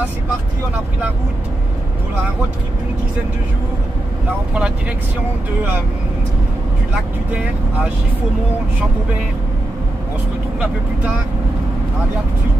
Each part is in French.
voilà, c'est parti, on a pris la route pour un road trip d'une dizaine de jours. Là, on prend la direction du lac du Der à Giffaumont, Champaubert. On se retrouve un peu plus tard. Allez, à tout de suite.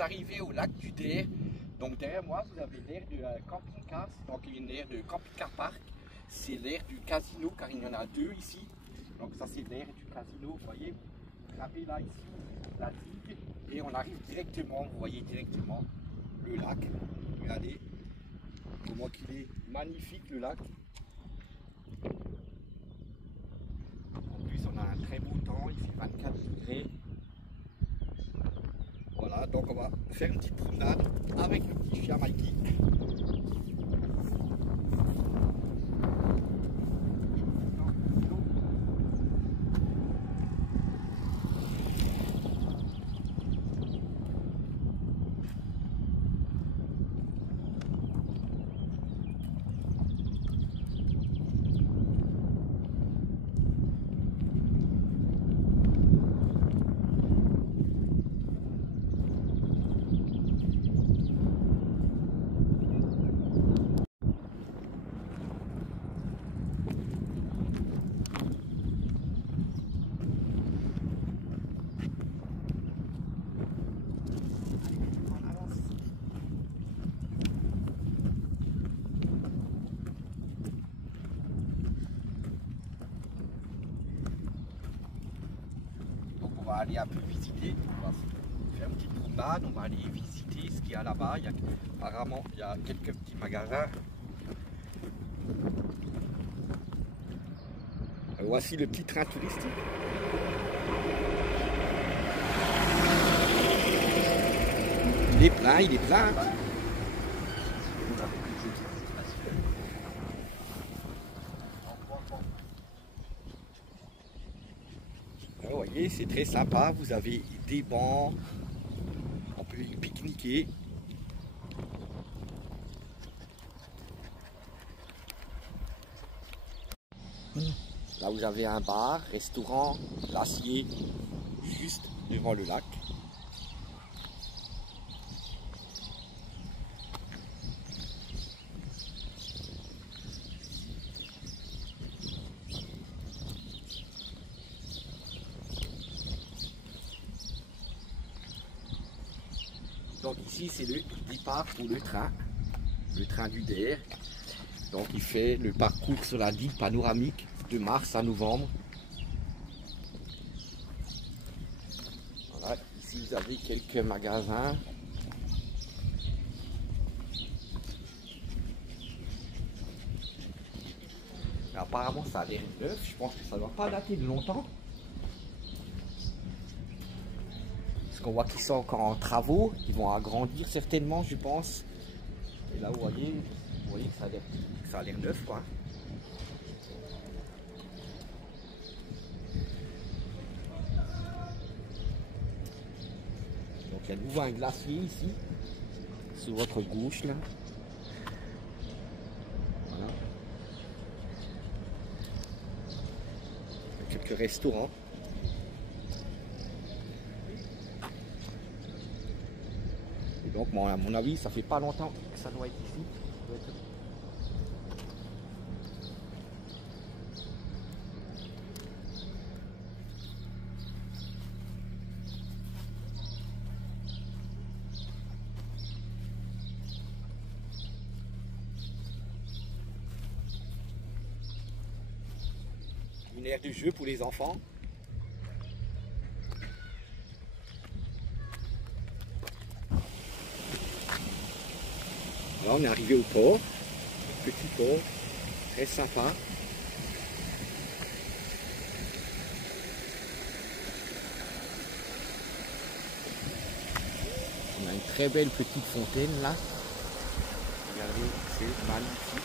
Arrivé au lac du Der. Donc derrière moi vous avez l'aire de camping-car, donc une aire de camping-car park, c'est l'aire du casino car il y en a deux ici. Donc ça c'est l'aire du casino, vous voyez, vous grappez là ici la digue et on arrive directement, vous voyez directement le lac. Regardez comment il est magnifique le lac. En plus on a un très beau temps, il fait 24 degrés. Voilà, donc on va faire une petite promenade avec le petit chien Mikey. On va aller un peu visiter, on va faire une petite promenade, on va aller visiter ce qu'il y a là-bas. Apparemment il y a quelques petits magasins. Voici le petit train touristique. Il est plein, il est plein. Vous voyez, c'est très sympa, vous avez des bancs, on peut y pique-niquer. Là vous avez un bar, restaurant, glacier, juste devant le lac. Donc ici c'est le départ pour le train du Der. Donc il fait le parcours sur la digue panoramique de mars à novembre. Voilà, ici vous avez quelques magasins. Mais apparemment ça a l'air neuf, je pense que ça ne doit pas dater de longtemps. Parce qu'on voit qu'ils sont encore en travaux, ils vont agrandir certainement je pense. Et là vous voyez que ça a l'air neuf quoi. Donc il y a de nouveau un glacier ici, sur votre gauche là. Voilà. Il y a quelques restaurants. Et donc à mon avis ça fait pas longtemps que ça doit être ici. Une aire de jeu pour les enfants. Là on est arrivé au port, petit port, très sympa. On a une très belle petite fontaine là. Regardez, c'est magnifique.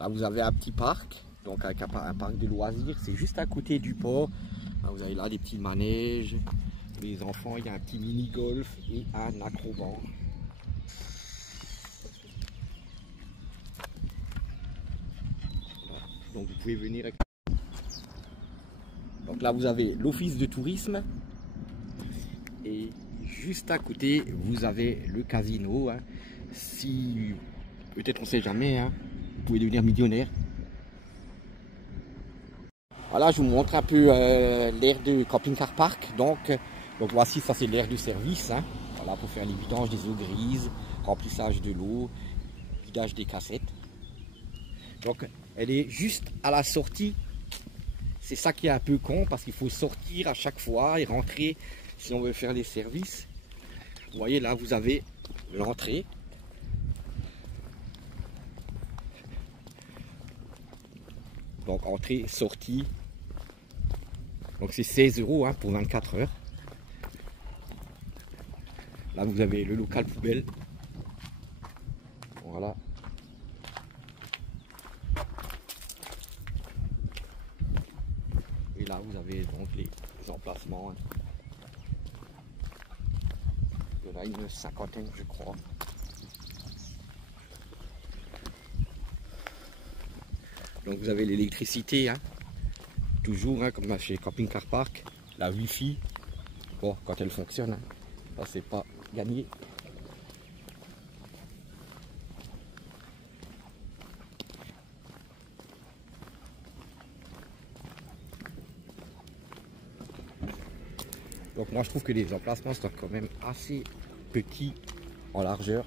Là, vous avez un petit parc, donc avec un parc de loisirs. C'est juste à côté du port. Là, vous avez là des petits manèges. Les enfants, il y a un petit mini-golf et un acroban. Donc vous pouvez venir avec... Donc là vous avez l'office de tourisme et juste à côté vous avez le casino. Hein. Si peut-être on ne sait jamais, hein, vous pouvez devenir millionnaire. Voilà, je vous montre un peu l'aire de camping-car park. Donc voici, ça c'est l'aire de service. Hein. Voilà, pour faire les vidanges des eaux grises, remplissage de l'eau, vidage des cassettes. Donc elle est juste à la sortie. C'est ça qui est un peu con parce qu'il faut sortir à chaque fois et rentrer si on veut faire les services. Vous voyez là vous avez l'entrée. Donc entrée, sortie. Donc c'est 16 € hein, pour 24 heures. Là vous avez le local poubelle. Voilà. Et là vous avez donc les emplacements. Il y en a une cinquantaine je crois. Donc vous avez l'électricité, hein. Toujours hein, comme chez Camping Car Park, la Wi-Fi, bon quand elle fonctionne, hein. Ça c'est pas gagné. Donc moi je trouve que les emplacements sont quand même assez petits en largeur.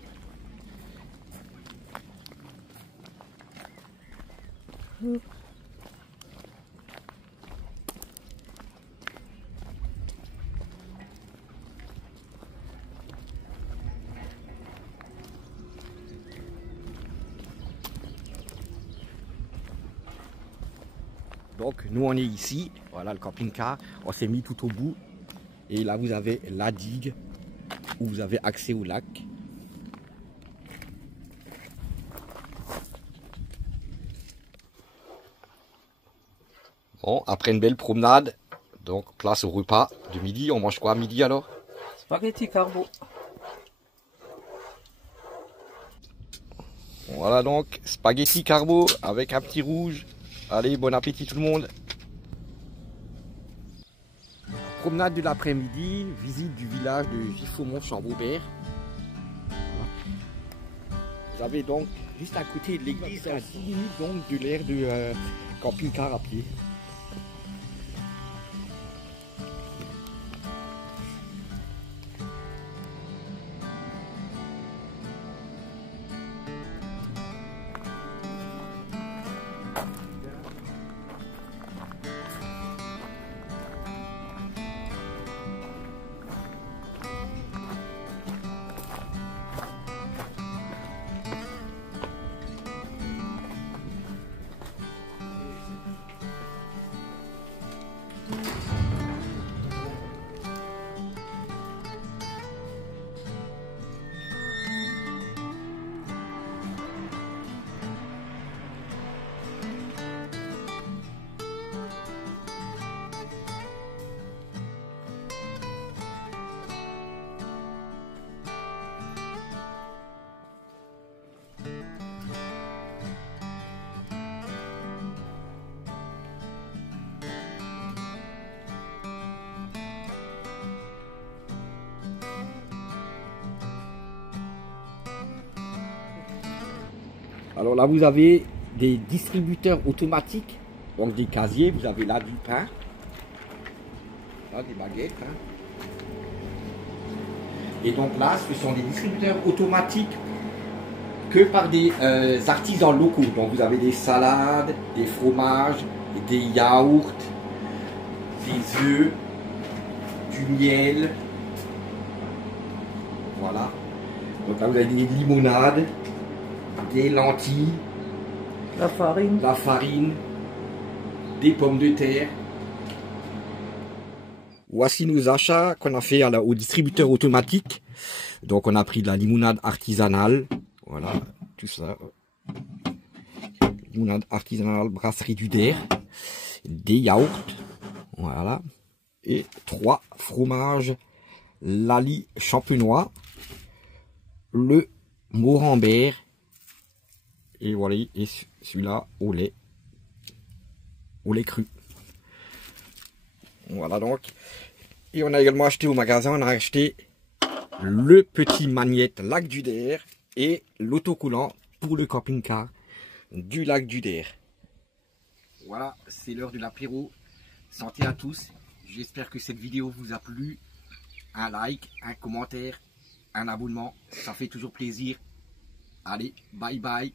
Donc nous on est ici, voilà le camping-car, on s'est mis tout au bout. Et là vous avez la digue où vous avez accès au lac. Bon, après une belle promenade, donc place au repas de midi. On mange quoi à midi alors? Spaghetti carbo. Voilà donc, spaghetti carbo avec un petit rouge. Allez, bon appétit tout le monde. Promenade de l'après-midi, visite du village de Giffaumont-Chambaubert. Voilà. Vous avez donc juste à côté de l'église, à 10 minutes donc de l'aire de camping-car à pied. Alors là, vous avez des distributeurs automatiques, donc des casiers. Vous avez là du pain, là des baguettes. Hein. Et donc là, ce sont des distributeurs automatiques que par des artisans locaux. Donc vous avez des salades, des fromages, des yaourts, des œufs, du miel. Voilà. Donc là, vous avez des limonades, des lentilles, la farine, des pommes de terre. Voici nos achats qu'on a fait au distributeur automatique. Donc on a pris de la limonade artisanale, voilà, tout ça. limonade artisanale brasserie du Der, des yaourts, voilà, et 3 fromages Lally champenois, le Morambert, et voilà, et celui-là au lait cru. Voilà donc. Et on a également acheté au magasin, on a acheté le petit magnète lac du Der et l'autocoulant pour le camping-car du lac du Der. Voilà, c'est l'heure de l'apéro. Santé à tous. J'espère que cette vidéo vous a plu. Un like, un commentaire, un abonnement, ça fait toujours plaisir. Allez, bye bye.